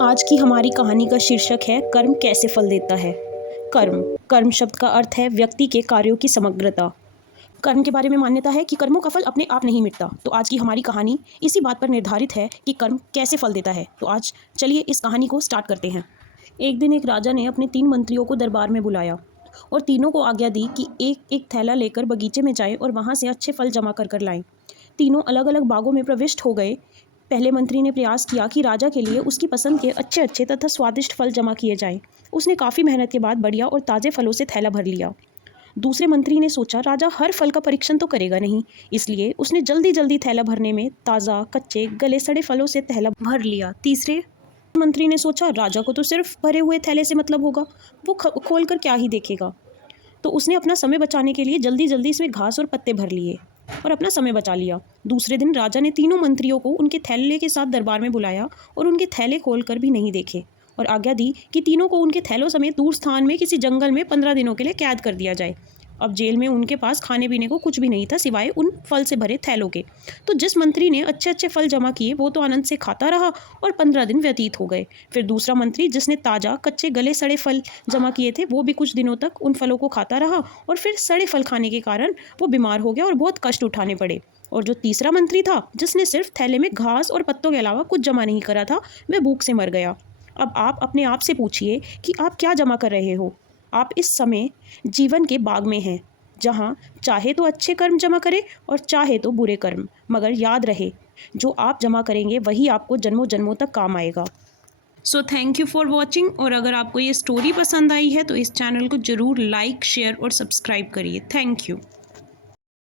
आज की हमारी कहानी का शीर्षक है कर्म कैसे फल देता है। कर्म कर्म शब्द का अर्थ है व्यक्ति के कार्यों की समग्रता। कर्म के बारे में मान्यता है कि कर्मों का फल अपने आप नहीं मिटता। तो आज की हमारी कहानी इसी बात पर निर्धारित है कि कर्म कैसे फल देता है। तो आज चलिए इस कहानी को स्टार्ट करते हैं। एक दिन एक राजा ने अपने 3 मंत्रियों को दरबार में बुलाया और तीनों को आज्ञा दी कि एक एक थैला लेकर बगीचे में जाएं और वहां से अच्छे फल जमा कर लाएं। तीनों अलग अलग बागों में प्रविष्ट हो गए। पहले मंत्री ने प्रयास किया कि राजा के लिए उसकी पसंद के अच्छे अच्छे तथा स्वादिष्ट फल जमा किए जाएं। उसने काफ़ी मेहनत के बाद बढ़िया और ताज़े फलों से थैला भर लिया। दूसरे मंत्री ने सोचा राजा हर फल का परीक्षण तो करेगा नहीं, इसलिए उसने जल्दी जल्दी थैला भरने में ताज़ा कच्चे गले सड़े फलों से थैला भर लिया। तीसरे मंत्री ने सोचा राजा को तो सिर्फ भरे हुए थैले से मतलब होगा, वो खोल कर क्या ही देखेगा। तो उसने अपना समय बचाने के लिए जल्दी जल्दी इसमें घास और पत्ते भर लिए और अपना समय बचा लिया। दूसरे दिन राजा ने तीनों मंत्रियों को उनके थैले के साथ दरबार में बुलाया और उनके थैले खोल कर भी नहीं देखे और आज्ञा दी कि तीनों को उनके थैलों समेत दूर स्थान में किसी जंगल में 15 दिनों के लिए कैद कर दिया जाए। अब जेल में उनके पास खाने पीने को कुछ भी नहीं था सिवाय उन फल से भरे थैलों के। तो जिस मंत्री ने अच्छे अच्छे फल जमा किए वो तो आनंद से खाता रहा और 15 दिन व्यतीत हो गए। फिर दूसरा मंत्री जिसने ताज़ा कच्चे गले सड़े फल जमा किए थे वो भी कुछ दिनों तक उन फलों को खाता रहा और फिर सड़े फल खाने के कारण वो बीमार हो गया और बहुत कष्ट उठाने पड़े। और जो तीसरा मंत्री था जिसने सिर्फ थैले में घास और पत्तों के अलावा कुछ जमा नहीं करा था, वह भूख से मर गया। अब आप अपने आप से पूछिए कि आप क्या जमा कर रहे हो। आप इस समय जीवन के बाग में हैं, जहाँ चाहे तो अच्छे कर्म जमा करें और चाहे तो बुरे कर्म, मगर याद रहे जो आप जमा करेंगे वही आपको जन्मों जन्मों तक काम आएगा। So thank you for watching. और अगर आपको ये स्टोरी पसंद आई है तो इस चैनल को ज़रूर लाइक शेयर और सब्सक्राइब करिए। Thank you.